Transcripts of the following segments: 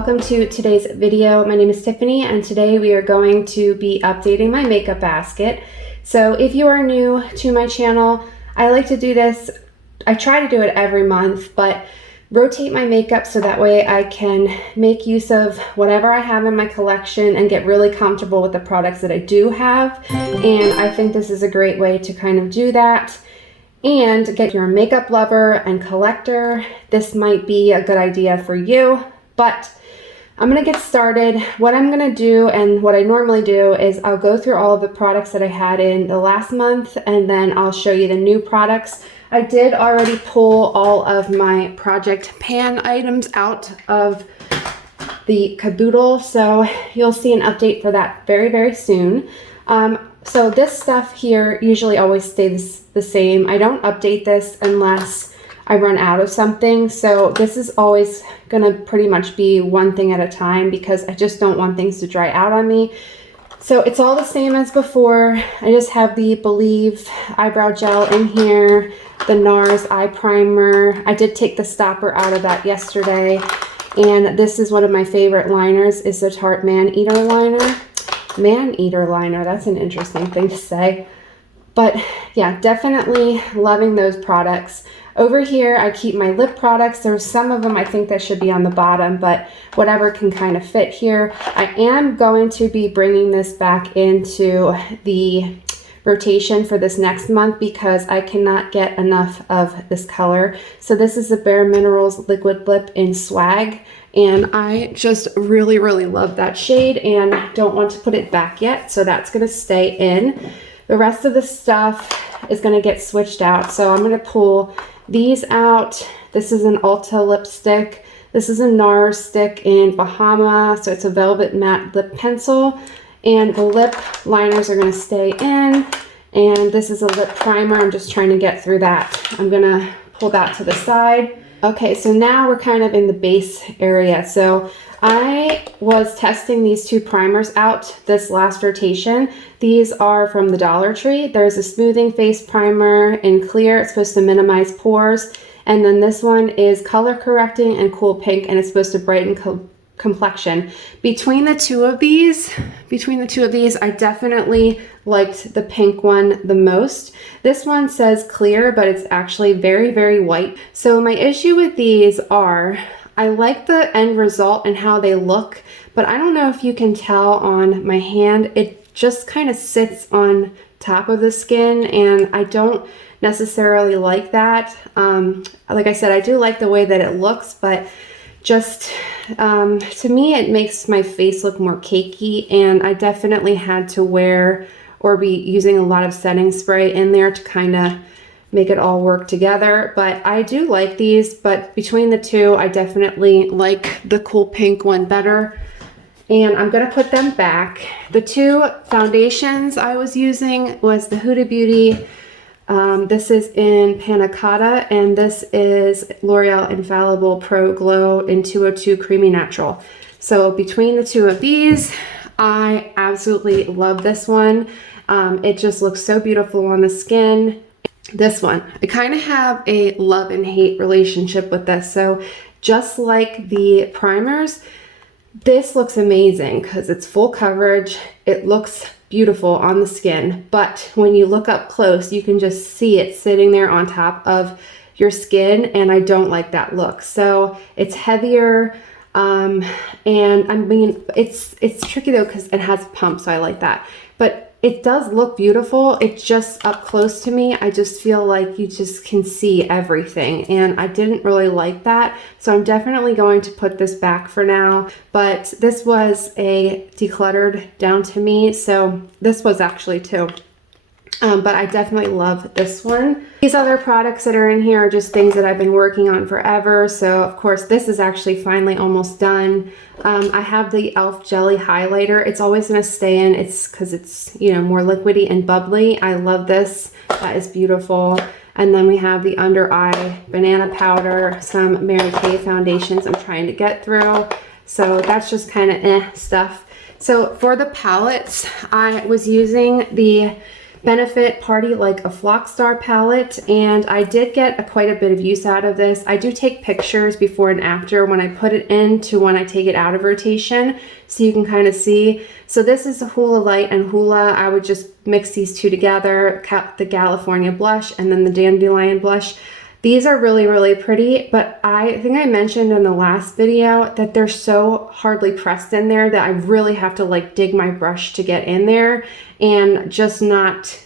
welcome to today's video. My name is Tiffany and today we are going to be updating my makeup basket. So if you are new to my channel, I like to do this. I try to do it every month, but rotate my makeup so that way I can make use of whatever I have in my collection and get really comfortable with the products that I do have. And I think this is a great way to kind of do that. And get your makeup lover and collector, this might be a good idea for you. But I'm gonna get started. What I'm gonna do and what I normally do is I'll go through all of the products that I had in the last month and then I'll show you the new products. I did already pull all of my Project Pan items out of the caboodle, so you'll see an update for that very, very soon. So this stuff here usually always stays the same. I don't update this unless I run out of something. So this is always gonna pretty much be one thing at a time because I just don't want things to dry out on me. So it's all the same as before. I just have the Believe eyebrow gel in here, the NARS eye primer. I did take the stopper out of that yesterday. And this is one of my favorite liners, is the Tarte Man-Eater liner. Man-Eater liner, that's an interesting thing to say. But yeah, definitely loving those products. Over here, I keep my lip products. There's some of them I think that should be on the bottom, but whatever can kind of fit here. I am going to be bringing this back into the rotation for this next month because I cannot get enough of this color. So this is the Bare Minerals Liquid Lip in Swag. And I just really, really love that shade and don't want to put it back yet. So that's gonna stay in. The rest of the stuff is gonna get switched out. So I'm gonna pull these out. This is an Ulta lipstick. This is a NARS stick in Bahama. So it's a velvet matte lip pencil. And the lip liners are gonna stay in. And this is a lip primer. I'm just trying to get through that. I'm gonna pull that to the side. Okay, so now we're kind of in the base area. So I was testing these two primers out this last rotation. These are from the Dollar Tree. There's a smoothing face primer in clear. It's supposed to minimize pores. And then this one is color correcting and cool pink, and it's supposed to brighten complexion. Between the two of these, I definitely liked the pink one the most. This one says clear, but it's actually very, very white. So my issue with these are, I like the end result and how they look, but I don't know if you can tell on my hand, it just kind of sits on top of the skin and I don't necessarily like that. Like I said, I do like the way that it looks, but just to me it makes my face look more cakey, and I definitely had to wear or be using a lot of setting spray in there to kind of make it all work together. But I do like these, but between the two I definitely like the cool pink one better, and I'm gonna put them back. The two foundations I was using was the Huda Beauty. This is in Panna Cotta, and this is L'Oreal Infallible Pro Glow in 202 Creamy Natural. So between the two of these, I absolutely love this one. It just looks so beautiful on the skin. This one, I kind of have a love and hate relationship with this. So just like the primers, this looks amazing because it's full coverage. It looks beautiful on the skin, but when you look up close, you can just see it sitting there on top of your skin, and I don't like that look. So it's heavier, and I mean, it's tricky though because it has a pump, so I like that. But it does look beautiful. It's just up close to me, I just feel like you just can see everything, and I didn't really like that. So I'm definitely going to put this back for now, but this was a decluttered down to me, so this was actually too. But I definitely love this one. These other products that are in here are just things that I've been working on forever. So of course, this is actually finally almost done. I have the E.L.F. Jelly Highlighter. It's always gonna stay in. It's because it's, you know, more liquidy and bubbly. I love this. That is beautiful. And then we have the under eye banana powder, some Mary Kay foundations I'm trying to get through. So that's just kind of stuff. So for the palettes, I was using the Benefit Party Like a Flock Star palette, and I did get quite a bit of use out of this. I do take pictures before and after when I put it in to when I take it out of rotation, so you can kind of see. So this is the Hula Light and Hula. I would just mix these two together, the California blush and then the Dandelion blush. These are really, really pretty, but I think I mentioned in the last video that they're so hardly pressed in there that I really have to like dig my brush to get in there, and just not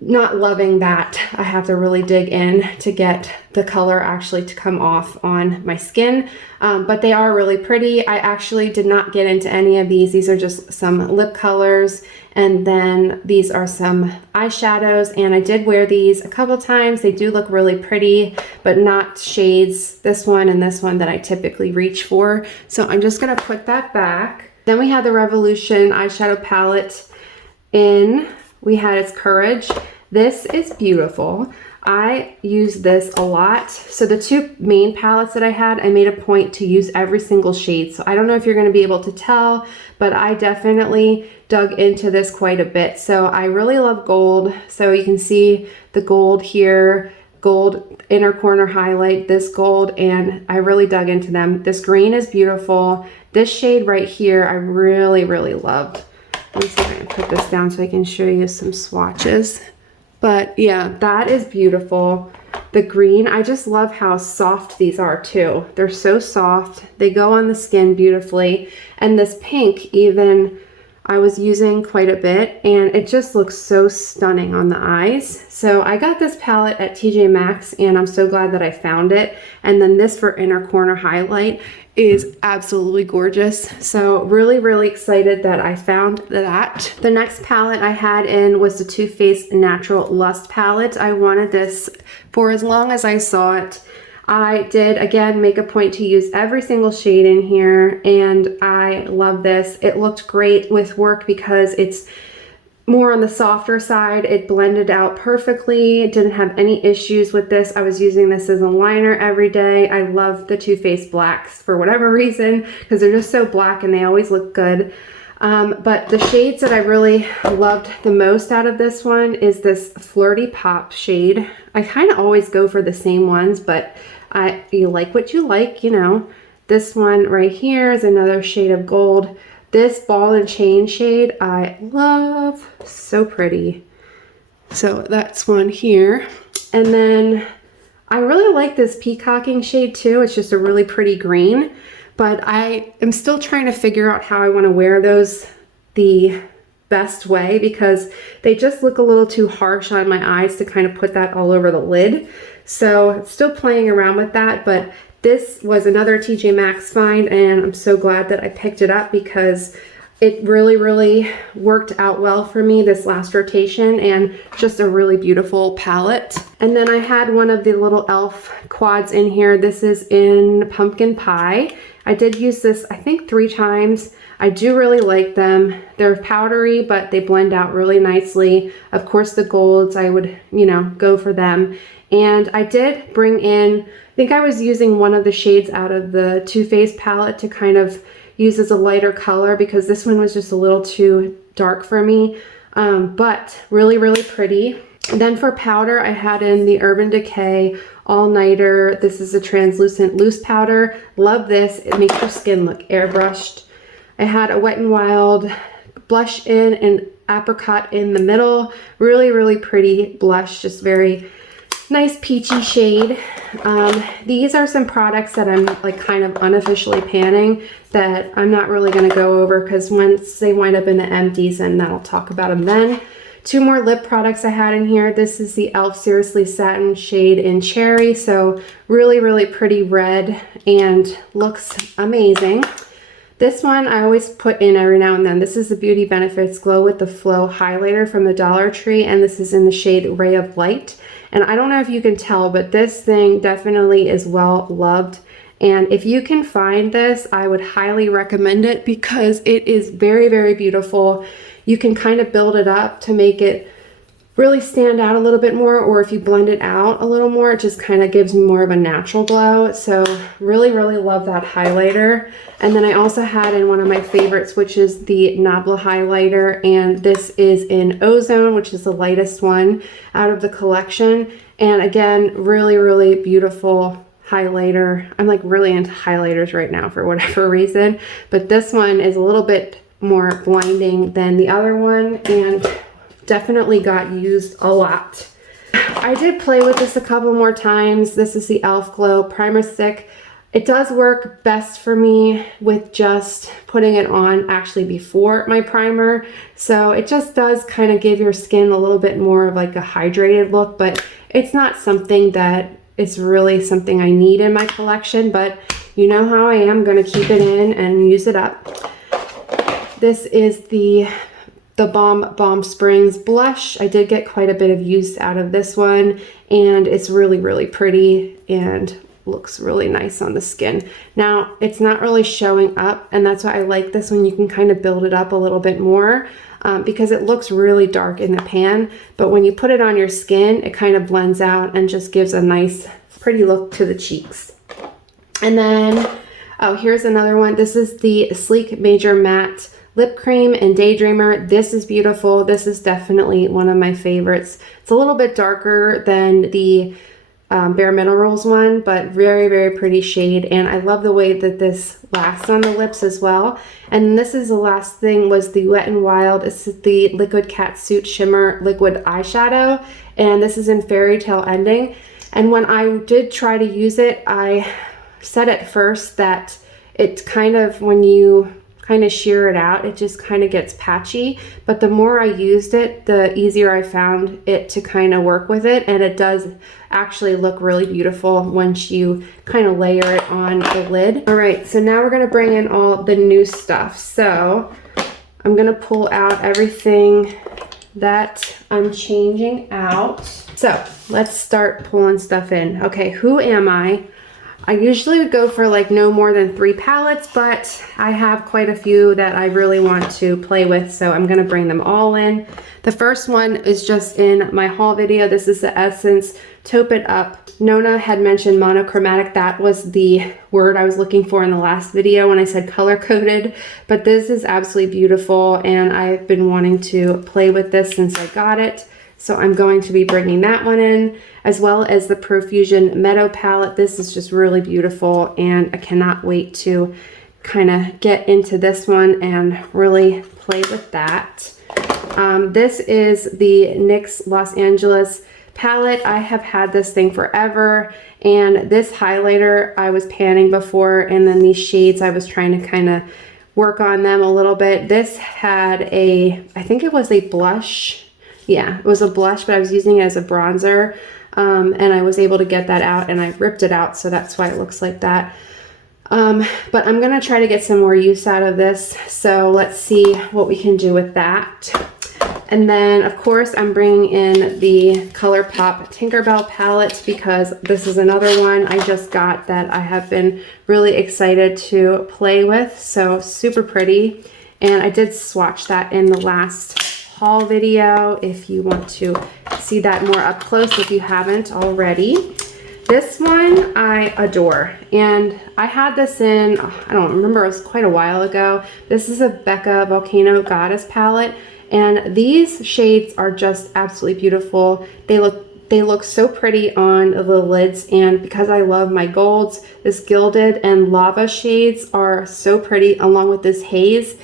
not loving that. I have to really dig in to get the color actually to come off on my skin, but they are really pretty. I actually did not get into any of these. These are just some lip colors, and then these are some eyeshadows, and I did wear these a couple times. They do look really pretty, but not shades, this one and this one, that I typically reach for. So I'm just gonna put that back. Then we have the Revolution eyeshadow palette in. We had its Courage. This is beautiful. I use this a lot. So the two main palettes that I had, I made a point to use every single shade. So I don't know if you're going to be able to tell, but I definitely dug into this quite a bit. So I really love gold. So you can see the gold here, gold inner corner highlight, this gold, and I really dug into them. This green is beautiful. This shade right here, I really, really loved. Let me see if I can put this down so I can show you some swatches. But yeah, that is beautiful. The green, I just love how soft these are too. They're so soft. They go on the skin beautifully. And this pink even, I was using quite a bit, and it just looks so stunning on the eyes. So I got this palette at TJ Maxx, and I'm so glad that I found it. And then this for inner corner highlight is absolutely gorgeous. So really, really excited that I found that. The next palette I had in was the Too Faced Natural Lust palette. I wanted this for as long as I saw it. I did, again, make a point to use every single shade in here, and I love this. It looked great with work because it's more on the softer side. It blended out perfectly. It didn't have any issues with this. I was using this as a liner every day. I love the Too Faced blacks for whatever reason, because they're just so black and they always look good. But the shades that I really loved the most out of this one is this Flirty Pop shade. I kind of always go for the same ones, but you like what you like, you know. This one right here is another shade of gold. This Ball and Chain shade I love, so pretty. So that's one here. And then I really like this Peacocking shade too. It's just a really pretty green, but I am still trying to figure out how I want to wear those the best way, because they just look a little too harsh on my eyes to kind of put that all over the lid. So still playing around with that, but this was another TJ Maxx find, and I'm so glad that I picked it up because it really, really worked out well for me this last rotation, and just a really beautiful palette. And then I had one of the little E.L.F quads in here. This is in Pumpkin Pie. I did use this, I think, 3 times. I do really like them. They're powdery, but they blend out really nicely. Of course, the golds, I would, you know, go for them. And I did bring in, I think I was using one of the shades out of the Too Faced palette to kind of use as a lighter color, because this one was just a little too dark for me, but really, really pretty. And then for powder, I had in the Urban Decay All Nighter. This is a translucent loose powder. Love this. It makes your skin look airbrushed. I had a Wet n Wild blush in and apricot in the middle. Really, really pretty blush, just very nice peachy shade. These are some products that I'm like kind of unofficially panning that I'm not really going to go over, because once they wind up in the empties, and then I'll talk about them then. 2 more lip products I had in here. This is the E.L.F Seriously Satin shade in Cherry. So really, really pretty red and looks amazing. This one I always put in every now and then. This is the Beauty Benefits Glow with the Flow highlighter from the Dollar Tree, and this is in the shade Ray of Light. And I don't know if you can tell, but this thing definitely is well loved. And if you can find this, I would highly recommend it, because it is very, very beautiful. You can kind of build it up to make it really stand out a little bit more, or if you blend it out a little more, it just kind of gives me more of a natural glow. So really, really love that highlighter. And then I also had in one of my favorites, which is the Nabla highlighter, and this is in Ozone, which is the lightest one out of the collection. And again, really, really beautiful highlighter. I'm like really into highlighters right now for whatever reason, but this one is a little bit more blinding than the other one, and definitely got used a lot. I did play with this a couple more times. This is the E.L.F. Glow Primer Stick. It does work best for me with just putting it on actually before my primer. So it just does kind of give your skin a little bit more of like a hydrated look, but it's not something that is really something I need in my collection, but you know how I am, gonna keep it in and use it up. This is the Balm Springs blush. I did get quite a bit of use out of this one, and it's really, really pretty and looks really nice on the skin. Now, it's not really showing up, and that's why I like this one. You can kind of build it up a little bit more because it looks really dark in the pan, but when you put it on your skin, it kind of blends out and just gives a nice, pretty look to the cheeks. And then, oh, here's another one. This is the Sleek Major Matte Lip Cream in Daydreamer. This is beautiful. This is definitely one of my favorites. It's a little bit darker than the Bare Minerals one, but very, very pretty shade. And I love the way that this lasts on the lips as well. And this is the last thing, was the Wet n Wild. This is the Liquid Catsuit Shimmer Liquid Eyeshadow. And this is in Fairy Tale Ending. And when I did try to use it, I said at first that it kind of, when you kind of shear it out, it just kind of gets patchy, but the more I used it, the easier I found it to kind of work with it, and it does actually look really beautiful once you kind of layer it on the lid. All right, so now we're going to bring in all the new stuff. So I'm going to pull out everything that I'm changing out. So let's start pulling stuff in. Okay, who am I? I usually would go for like no more than 3 palettes, but I have quite a few that I really want to play with, so I'm gonna bring them all in. The first one is just in my haul video. This is the Essence Taupe It Up. Nona had mentioned monochromatic. That was the word I was looking for in the last video when I said color-coded, but this is absolutely beautiful, and I've been wanting to play with this since I got it. So I'm going to be bringing that one in, as well as the Profusion Meadow palette. This is just really beautiful, and I cannot wait to kind of get into this one and really play with that. This is the NYX Los Angeles palette. I have had this thing forever, and this highlighter I was panning before, and then these shades I was trying to kind of work on them a little bit. This had a, I think it was a blush. Yeah, it was a blush, but I was using it as a bronzer, and I was able to get that out, and I ripped it out, so that's why it looks like that. But I'm going to try to get some more use out of this, so let's see what we can do with that. And then, of course, I'm bringing in the ColourPop Tinkerbell palette, because this is another one I just got that I have been really excited to play with, so super pretty. And I did swatch that in the last haul video if you want to see that more up close if you haven't already. This one I adore, and I had this in, I don't remember, it was quite a while ago. This is a Becca Volcano Goddess palette, and these shades are just absolutely beautiful. They look so pretty on the lids, and because I love my golds, this Gilded and Lava shades are so pretty along with this haze.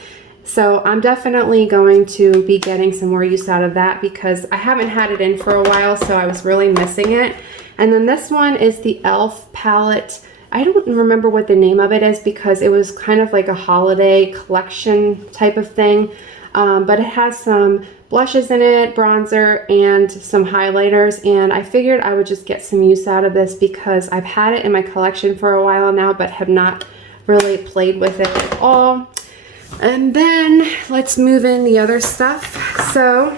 So I'm definitely going to be getting some more use out of that because I haven't had it in for a while, so I was really missing it. And then this one is the E.L.F. palette. I don't remember what the name of it is because it was kind of like a holiday collection type of thing. But it has some blushes in it, bronzer, and some highlighters. And I figured I would just get some use out of this because I've had it in my collection for a while now, but have not really played with it at all. And then let's move in the other stuff. So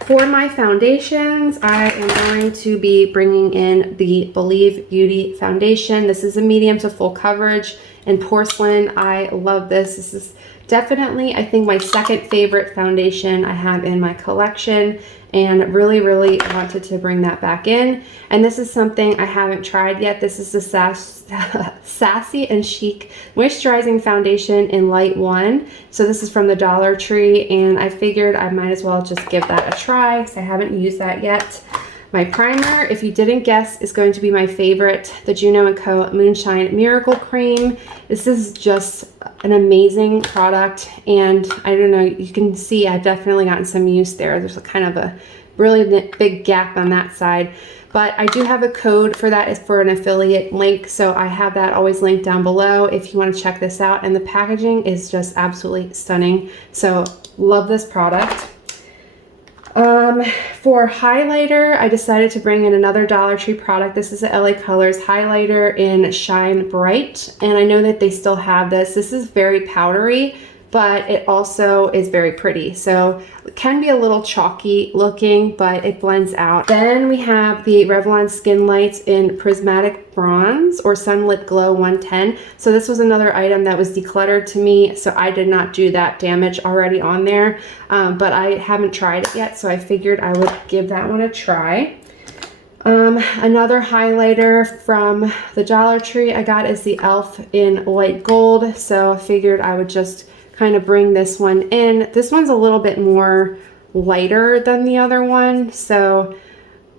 for my foundations, I am going to be bringing in the Believe Beauty foundation. This is a medium to full coverage in porcelain. I love this. This is Definitely, I think my second favorite foundation I have in my collection, and really wanted to bring that back in. And this is something I haven't tried yet. This is the Sassy and Chic Moisturizing Foundation in Light 1. So this is from the Dollar Tree, and I figured I might as well just give that a try because I haven't used that yet. My primer, if you didn't guess, is going to be my favorite, the Juno & Co. Moonshine Miracle Cream. This is just an amazing product, and I don't know, you can see I've definitely gotten some use there. There's a kind of a really big gap on that side, but I do have a code for that. It's for an affiliate link, so I have that always linked down below if you want to check this out. And the packaging is just absolutely stunning, so love this product. For highlighter, I decided to bring in another Dollar Tree product. This is a LA Colors highlighter in Shine Bright, and I know that they still have this. This is very powdery, but it also is very pretty. So it can be a little chalky looking, but it blends out. Then we have the Revlon Skin Lights in Prismatic Bronze or Sunlit Glow 110. So this was another item that was decluttered to me, so I did not do that damage already on there, but I haven't tried it yet, so I figured I would give that one a try. Another highlighter from the Dollar Tree I got is the E.L.F. in Light Gold, so I figured I would just kind of bring this one in. This one's a little bit more lighter than the other one, so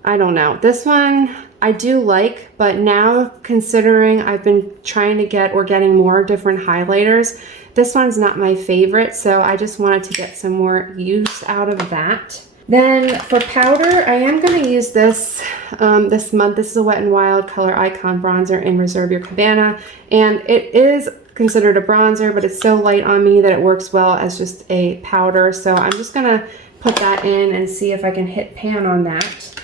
I don't know. This one I do like, but now considering I've been trying to get or getting more different highlighters, this one's not my favorite, so I just wanted to get some more use out of that. Then for powder, I am going to use this this month. This is a Wet n Wild Color Icon Bronzer in Reserve Your Cabana, and it is considered a bronzer, but it's so light on me that it works well as just a powder. So I'm just gonna put that in and see if I can hit pan on that.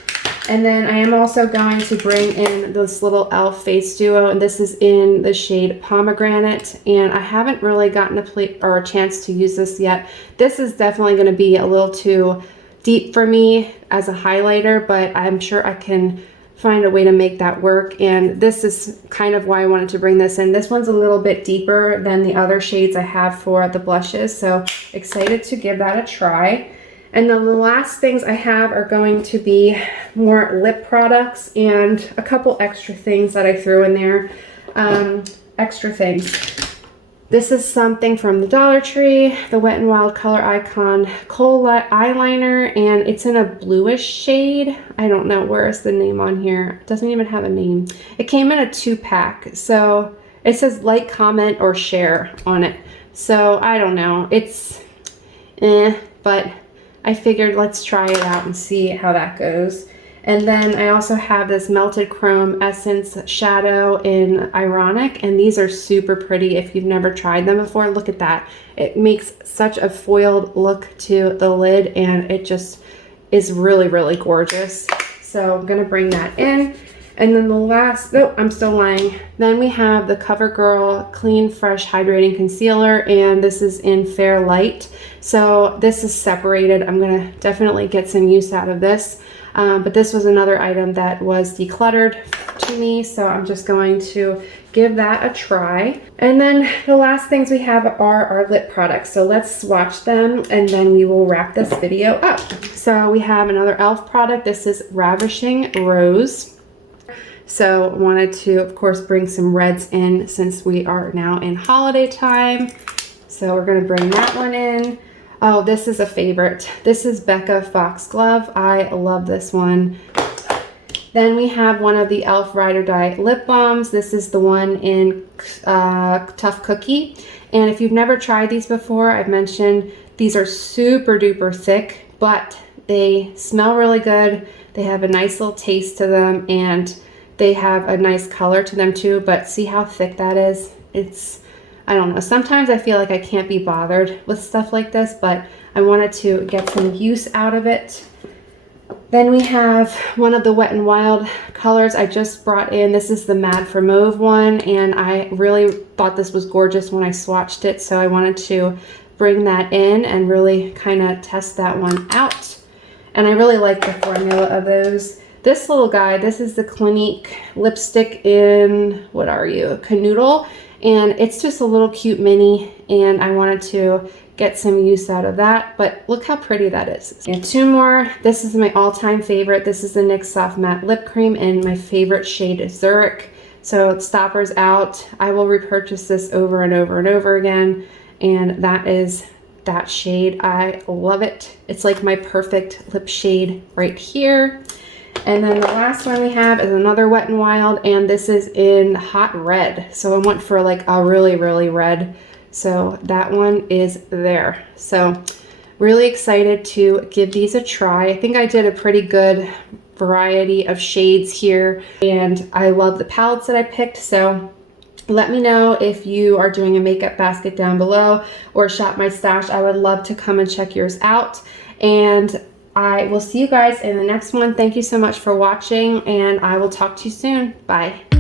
And then I am also going to bring in this little E.L.F. Face Duo, and this is in the shade Pomegranate, and I haven't really gotten a chance to use this yet. This is definitely going to be a little too deep for me as a highlighter, but I'm sure I can find a way to make that work, and this is kind of why I wanted to bring this in. This one's a little bit deeper than the other shades I have for the blushes, so excited to give that a try. And then the last things I have are going to be more lip products and a couple extra things that I threw in there. Extra things. This is something from the Dollar Tree, the Wet n Wild Color Icon Kohl Eyeliner, and it's in a bluish shade. I don't know, where is the name on here? It doesn't even have a name. It came in a 2-pack, so it says like, comment, or share on it. So I don't know, it's but I figured let's try it out and see how that goes. And then I also have this Melted Chrome Essence Shadow in Ironic, and these are super pretty if you've never tried them before. Look at that. It makes such a foiled look to the lid, and it just is really gorgeous. So I'm gonna bring that in. And then the last, oh, I'm still lying. Then we have the CoverGirl Clean Fresh Hydrating Concealer, and this is in Fair Light. So this is separated. I'm gonna definitely get some use out of this. But this was another item that was decluttered to me, so I'm just going to give that a try. And then the last things we have are our lip products. So let's swatch them and then we will wrap this video up. So we have another E.L.F. product. This is Ravishing Rose. So wanted to, of course, bring some reds in since we are now in holiday time. So we're gonna bring that one in. Oh, this is a favorite. This is Becca Foxglove. I love this one. Then we have one of the E.L.F. Ride or Die lip balms. This is the one in Tough Cookie. And if you've never tried these before, I've mentioned these are super duper thick, but they smell really good. They have a nice little taste to them, and they have a nice color to them too. But see how thick that is? It's, I don't know, sometimes I feel like I can't be bothered with stuff like this, but I wanted to get some use out of it. Then we have one of the Wet n Wild colors I just brought in. This is the Mad for Mauve one, and I really thought this was gorgeous when I swatched it, so I wanted to bring that in and really kind of test that one out. And I really like the formula of those. This little guy, this is the Clinique lipstick in, what are you, Canoodle. and it's just a little cute mini, and I wanted to get some use out of that. But look how pretty that is. And two more. This is my all-time favorite. This is the NYX Soft Matte Lip Cream in my favorite shade, Zurich. So Stopper's out. I will repurchase this over and over and over again, and that is that shade. I love it. It's like my perfect lip shade right here. And then the last one we have is another Wet n Wild, and this is in Hot Red. So I went for like a really, really red. So that one is there. So really excited to give these a try. I think I did a pretty good variety of shades here, and I love the palettes that I picked. So let me know if you are doing a makeup basket down below or shop my stash. I would love to come and check yours out, and I will see you guys in the next one. Thank you so much for watching, and I will talk to you soon. Bye.